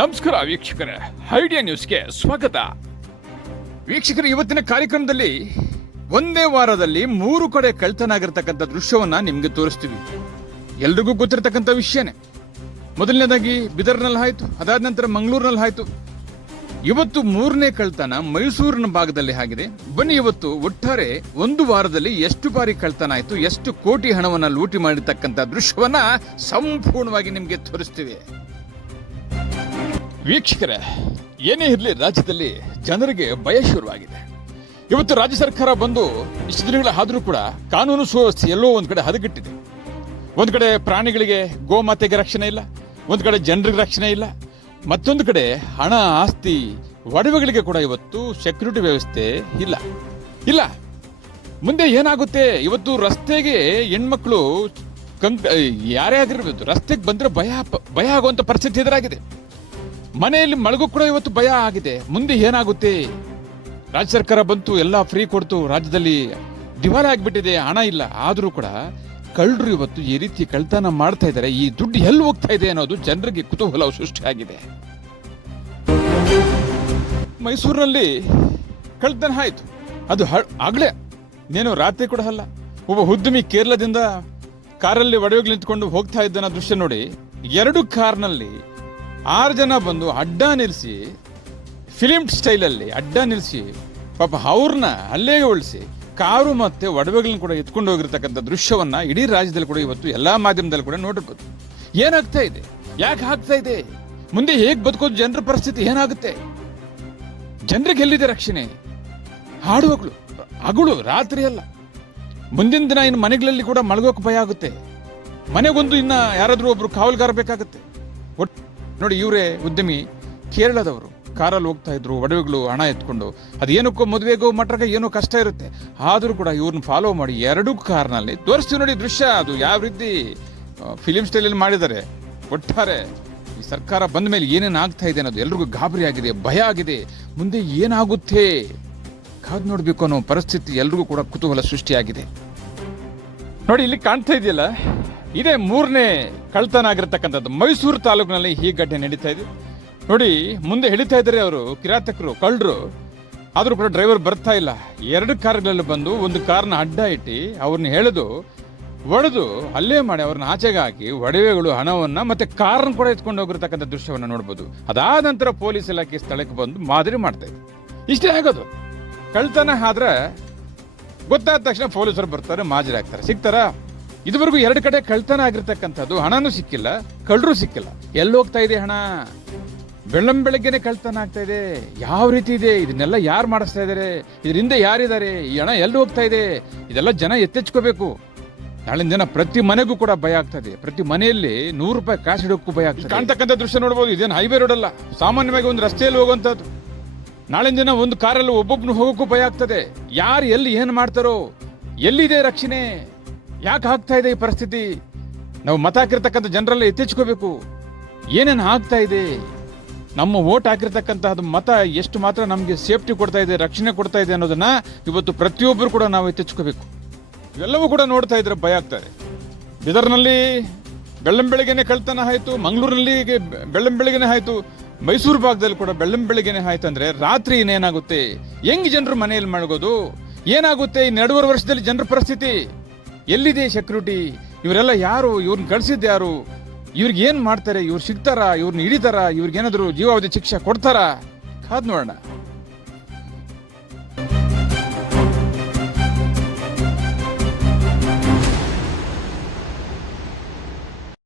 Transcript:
ನಮಸ್ಕಾರ ವೀಕ್ಷಕರೇ ಐಡಿಯಾ ನ್ಯೂಸ್ಗೆ ಸ್ವಾಗತ. ವೀಕ್ಷಕರ, ಇವತ್ತಿನ ಕಾರ್ಯಕ್ರಮದಲ್ಲಿ ಒಂದೇ ವಾರದಲ್ಲಿ ಮೂರು ಕಡೆ ಕಳ್ತನ ಆಗಿರ್ತಕ್ಕಂಥ ದೃಶ್ಯವನ್ನ ನಿಮ್ಗೆ ತೋರಿಸ್ತೀವಿ. ಎಲ್ರಿಗೂ ಗೊತ್ತಿರತಕ್ಕಂಥ ವಿಷಯನೇ. ಮೊದಲನೇದಾಗಿ ಬಿದರ್ನಲ್ಲಿ ಆಯ್ತು, ಅದಾದ ನಂತರ ಮಂಗಳೂರಿನಲ್ಲಿ ಆಯ್ತು. ಇವತ್ತು ಮೂರನೇ ಕಳ್ತನ ಮೈಸೂರಿನ ಭಾಗದಲ್ಲಿ ಆಗಿದೆ. ಬನ್ನಿ ಇವತ್ತು ಒಟ್ಟಾರೆ ಒಂದು ವಾರದಲ್ಲಿ ಎಷ್ಟು ಬಾರಿ ಕಳ್ತನ ಆಯಿತು, ಎಷ್ಟು ಕೋಟಿ ಹಣವನ್ನ ಲೂಟಿ ಮಾಡಿರ್ತಕ್ಕಂಥ ದೃಶ್ಯವನ್ನ ಸಂಪೂರ್ಣವಾಗಿ ನಿಮಗೆ ತೋರಿಸ್ತೀವಿ. ವೀಕ್ಷಕರೇ, ಏನೇ ಇರಲಿ ರಾಜ್ಯದಲ್ಲಿ ಜನರಿಗೆ ಭಯ ಶುರುವಾಗಿದೆ. ಇವತ್ತು ರಾಜ್ಯ ಸರ್ಕಾರ ಬಂದು ಇಷ್ಟು ದಿನಗಳ ಆದರೂ ಕೂಡ ಕಾನೂನು ಸುವ್ಯವಸ್ಥೆ ಎಲ್ಲೋ ಒಂದು ಕಡೆ ಹದಗೆಟ್ಟಿದೆ. ಒಂದು ಕಡೆ ಪ್ರಾಣಿಗಳಿಗೆ ಗೋಮಾತೆಗೆ ರಕ್ಷಣೆ ಇಲ್ಲ, ಒಂದು ಕಡೆ ಜನರಿಗೆ ರಕ್ಷಣೆ ಇಲ್ಲ, ಮತ್ತೊಂದು ಕಡೆ ಹಣ, ಆಸ್ತಿ, ಒಡವೆಗಳಿಗೆ ಕೂಡ ಇವತ್ತು ಸೆಕ್ಯೂರಿಟಿ ವ್ಯವಸ್ಥೆ ಇಲ್ಲ. ಇಲ್ಲ, ಮುಂದೆ ಏನಾಗುತ್ತೆ? ಇವತ್ತು ರಸ್ತೆಗೆ ಹೆಣ್ಮಕ್ಳು ಕಂಕ್ ಯಾರೇ ಆಗಿರ್ಬೋದು, ರಸ್ತೆಗೆ ಬಂದರೆ ಭಯ ಭಯ ಆಗುವಂಥ ಪರಿಸ್ಥಿತಿ ಎದುರಾಗಿದೆ. ಮನೆಯಲ್ಲಿ ಮಳಗು ಕೂಡ ಇವತ್ತು ಭಯ ಆಗಿದೆ. ಮುಂದೆ ಏನಾಗುತ್ತೆ? ರಾಜ್ಯ ಸರ್ಕಾರ ಬಂತು, ಎಲ್ಲ ಫ್ರೀ ಕೊಡ್ತು, ರಾಜ್ಯದಲ್ಲಿ ದಿವಾಲ ಆಗಿಬಿಟ್ಟಿದೆ, ಹಣ ಇಲ್ಲ. ಆದರೂ ಕೂಡ ಕಳ್ಳರು ಇವತ್ತು ಈ ರೀತಿ ಕಳ್ತನ ಮಾಡ್ತಾ ಇದ್ದಾರೆ. ಈ ದುಡ್ಡು ಎಲ್ಲಿ ಹೋಗ್ತಾ ಇದೆ ಅನ್ನೋದು ಜನರಿಗೆ ಕುತೂಹಲ ಸೃಷ್ಟಿಯಾಗಿದೆ. ಮೈಸೂರಿನಲ್ಲಿ ಕಳ್ತನ ಆಯ್ತು. ಅದು ಆಗಲೇ ನೇನು ರಾತ್ರಿ ಕೂಡ ಅಲ್ಲ. ಒಬ್ಬ ಉದ್ಯಮಿ ಕೇರಳದಿಂದ ಕಾರಲ್ಲಿ ಒಡವೆಗಳು ನಿಂತ್ಕೊಂಡು ಹೋಗ್ತಾ ಇದ್ದನ ದೃಶ್ಯ ನೋಡಿ. ಎರಡು ಕಾರ್ನಲ್ಲಿ ಆರು ಜನ ಬಂದು ಅಡ್ಡ ನಿಲ್ಲಿಸಿ ಫಿಲಿಮ್ ಸ್ಟೈಲಲ್ಲಿ ಅಡ್ಡ ನಿಲ್ಲಿಸಿ ಪಾಪ ಅವ್ರನ್ನ ಅಲ್ಲೇ ಉಳಿಸಿ, ಕಾರು ಮತ್ತು ಒಡವೆಗಳನ್ನ ಕೂಡ ಎತ್ಕೊಂಡು ಹೋಗಿರ್ತಕ್ಕಂಥ ದೃಶ್ಯವನ್ನು ಇಡೀ ರಾಜ್ಯದಲ್ಲಿ ಕೂಡ ಇವತ್ತು ಎಲ್ಲ ಮಾಧ್ಯಮದಲ್ಲಿ ಕೂಡ ನೋಡಿರ್ಬೋದು. ಏನಾಗ್ತಾ ಇದೆ? ಯಾಕೆ ಆಗ್ತಾ ಇದೆ? ಮುಂದೆ ಹೇಗೆ ಬದುಕೋದು ಜನರ ಪರಿಸ್ಥಿತಿ ಏನಾಗುತ್ತೆ? ಜನರಿಗೆ ಎಲ್ಲಿದೆ ರಕ್ಷಣೆ? ಹಾಡುವಗಳು ಅಗಳು ರಾತ್ರಿ ಅಲ್ಲ. ಮುಂದಿನ ದಿನ ಇನ್ನು ಮನೆಗಳಲ್ಲಿ ಕೂಡ ಮಲಗೋಕೆ ಭಯ ಆಗುತ್ತೆ. ಮನೆಗೊಂದು ಇನ್ನು ಯಾರಾದರೂ ಒಬ್ರು ಕಾವಲುಗಾರ ಬೇಕಾಗುತ್ತೆ. ಒಟ್ ನೋಡಿ, ಇವರೇ ಉದ್ಯಮಿ ಕೇರಳದವರು. ಕಾರಲ್ಲಿ ಹೋಗ್ತಾ ಇದ್ರು, ಒಡವೆಗಳು, ಹಣ ಎತ್ಕೊಂಡು. ಅದೇನಕ್ಕೋ ಮದುವೆಗೂ ಮಟ್ರಕ್ಕೆ ಏನೋ ಕಷ್ಟ ಇರುತ್ತೆ. ಆದರೂ ಕೂಡ ಇವ್ರನ್ನ ಫಾಲೋ ಮಾಡಿ ಎರಡು ಕಾರ್ನಲ್ಲಿ. ತೋರಿಸ್ತೀವಿ ನೋಡಿ ದೃಶ್ಯ, ಅದು ಯಾವ ರೀತಿ ಫಿಲಿಮ್ ಸ್ಟೈಲಲ್ಲಿ ಮಾಡಿದ್ದಾರೆ. ಒಟ್ಟಾರೆ ಈ ಸರ್ಕಾರ ಬಂದ ಮೇಲೆ ಏನೇನು ಆಗ್ತಾ ಇದೆ ಅನ್ನೋದು ಎಲ್ರಿಗೂ ಗಾಬರಿ ಆಗಿದೆ, ಭಯ ಆಗಿದೆ. ಮುಂದೆ ಏನಾಗುತ್ತೆ? ಕಾದು ನೋಡಬೇಕು ಅನ್ನೋ ಪರಿಸ್ಥಿತಿ ಎಲ್ರಿಗೂ ಕೂಡ ಕುತೂಹಲ ಸೃಷ್ಟಿಯಾಗಿದೆ. ನೋಡಿ, ಇಲ್ಲಿ ಕಾಣ್ತಾ ಇದೆಯಲ್ಲ ಇದೇ ಮೂರನೇ ಕಳ್ತನ ಆಗಿರ್ತಕ್ಕಂಥದ್ದು ಮೈಸೂರು ತಾಲೂಕಿನಲ್ಲಿ ಈ ಘಟನೆ ನಡೀತಾ ಇದೆ. ನೋಡಿ, ಮುಂದೆ ಹಿಡಿತಾ ಇದ್ದಾರೆ ಅವರು ಕಿರಾತಕರು, ಕಳ್ಳರು. ಆದರೂ ಕೂಡ ಡ್ರೈವರ್ ಬರ್ತಾ ಇಲ್ಲ. ಎರಡು ಕಾರ್ಗಳಲ್ಲಿ ಬಂದು ಒಂದು ಕಾರ್ನ ಅಡ್ಡ ಇಟ್ಟು ಅವ್ರನ್ನ ಎಳೆದು ಒಡೆದು ಅಲ್ಲೇ ಮಾಡಿ ಅವ್ರನ್ನ ಆಚೆಗೆ ಹಾಕಿ ಒಡವೆಗಳು, ಹಣವನ್ನ ಮತ್ತೆ ಕಾರ್ನ ಕೂಡ ಎತ್ಕೊಂಡು ಹೋಗಿರ್ತಕ್ಕಂಥ ದೃಶ್ಯವನ್ನ ನೋಡ್ಬೋದು. ಅದಾದ ನಂತರ ಪೊಲೀಸ್ ಇಲಾಖೆ ಸ್ಥಳಕ್ಕೆ ಬಂದು ಮಾದರಿ ಮಾಡ್ತಾ ಇದೆ. ಇಷ್ಟೇ ಆಗೋದು. ಕಳ್ತನ ಆದ್ರೆ ಗೊತ್ತಾದ ತಕ್ಷಣ ಪೊಲೀಸರು ಬರ್ತಾರೆ ಹಾಜರಾಗ್ತಾರೆ ಸಿಗ್ತಾರ? ಇದುವರೆಗೂ ಎರಡು ಕಡೆ ಕಳ್ತನ ಆಗಿರ್ತಕ್ಕಂಥದ್ದು ಹಣನೂ ಸಿಕ್ಕಿಲ್ಲ, ಕಳ್ಳರು ಸಿಕ್ಕಿಲ್ಲ. ಎಲ್ಲಿ ಹೋಗ್ತಾ ಇದೆ ಹಣ? ಬೆಳ್ಳಂ ಬೆಳಗ್ಗೆನೆ ಕಳ್ತನ ಆಗ್ತಾ ಇದೆ. ಯಾವ ರೀತಿ ಇದೆ? ಇದನ್ನೆಲ್ಲ ಯಾರು ಮಾಡಿಸ್ತಾ ಇದ್ದಾರೆ ಇದರಿಂದ ಯಾರಿದ್ದಾರೆ? ಈ ಹಣ ಎಲ್ಲಿ ಹೋಗ್ತಾ ಇದೆ? ಇದೆಲ್ಲ ಜನ ಎತ್ತೆಚ್ಕೋಬೇಕು. ನಾಳಿನ ದಿನ ಪ್ರತಿ ಮನೆಗೂ ಕೂಡ ಭಯ ಆಗ್ತದೆ ಪ್ರತಿ ಮನೆಯಲ್ಲಿ ನೂರು ರೂಪಾಯಿ ಕಾಸು ಇಡೋಕ್ಕೂ ಭಯ ಆಗ್ತದೆ ಕಾಣ್ತಕ್ಕಂಥ ದೃಶ್ಯ ನೋಡ್ಬೋದು. ಇದೇನು ಹೈವೇ ರೋಡ್ ಅಲ್ಲ. ಸಾಮಾನ್ಯವಾಗಿ ಒಂದು ರಸ್ತೆಯಲ್ಲಿ ಹೋಗುವಂಥದ್ದು. ನಾಳಿನ ದಿನ ಒಂದು ಕಾರಲ್ಲಿ ಒಬ್ಬೊಬ್ಬನು ಹೋಗೋಕ್ಕೂ ಭಯ ಆಗ್ತದೆ. ಯಾರು ಎಲ್ಲಿ ಏನು ಮಾಡ್ತಾರೋ? ಎಲ್ಲಿದೆ ರಕ್ಷಣೆ? ಯಾಕೆ ಆಗ್ತಾ ಇದೆ ಈ ಪರಿಸ್ಥಿತಿ? ನಾವು ಮತ ಹಾಕಿರ್ತಕ್ಕಂಥ ಜನರಲ್ಲಿ ಎತ್ತೆಚ್ಕೋಬೇಕು. ಏನೇನು ಆಗ್ತಾ ಇದೆ? ನಮ್ಮ ಓಟ್ ಹಾಕಿರ್ತಕ್ಕಂತಹದ್ದು ಮತ ಎಷ್ಟು ಮಾತ್ರ ನಮಗೆ ಸೇಫ್ಟಿ ಕೊಡ್ತಾ ಇದೆ, ರಕ್ಷಣೆ ಕೊಡ್ತಾ ಇದೆ ಅನ್ನೋದನ್ನ ಇವತ್ತು ಪ್ರತಿಯೊಬ್ಬರು ಕೂಡ ನಾವು ಎತ್ತೆಚ್ಕೋಬೇಕು. ಇವೆಲ್ಲವೂ ಕೂಡ ನೋಡ್ತಾ ಇದ್ರೆ ಭಯ ಆಗ್ತಾರೆ. ಬಿದರ್ನಲ್ಲಿ ಬೆಳ್ಳಂ ಬೆಳಗ್ಗೆನೆ ಕಳ್ತನ ಆಯಿತು, ಮಂಗಳೂರಿನಲ್ಲಿ ಬೆಳ್ಳಂ ಬೆಳಗ್ಗೆನೆ ಆಯ್ತು, ಮೈಸೂರು ಭಾಗದಲ್ಲಿ ಕೂಡ ಬೆಳ್ಳಂ ಬೆಳಗ್ಗೆನೆ ಆಯ್ತು ಅಂದ್ರೆ ರಾತ್ರಿ ಇನ್ನೇನಾಗುತ್ತೆ? ಹೆಂಗ್ ಜನರು ಮನೆಯಲ್ಲಿ ಮಾಡ್ಬೋದು ಏನಾಗುತ್ತೆ ಈ ಎರಡೂವರೆ ವರ್ಷದಲ್ಲಿ ಜನರ ಪರಿಸ್ಥಿತಿ? ಎಲ್ಲಿದೆ ಸೆಕ್ಯೂರಿಟಿ ಇವರೆಲ್ಲ ಯಾರು? ಇವ್ರನ್ನ ಕಳ್ಸಿದ್ದು ಯಾರು? ಇವ್ರಿಗೆ ಏನು ಮಾಡ್ತಾರೆ? ಇವ್ರು ಸಿಗ್ತಾರಾ? ಇವ್ರನ್ನ ಹಿಡಿತಾರ? ಇವ್ರಿಗೇನಾದರೂ ಜೀವಾವಧಿ ಶಿಕ್ಷೆ ಕೊಡ್ತಾರಾ? ಕಾದ್ ನೋಡೋಣ.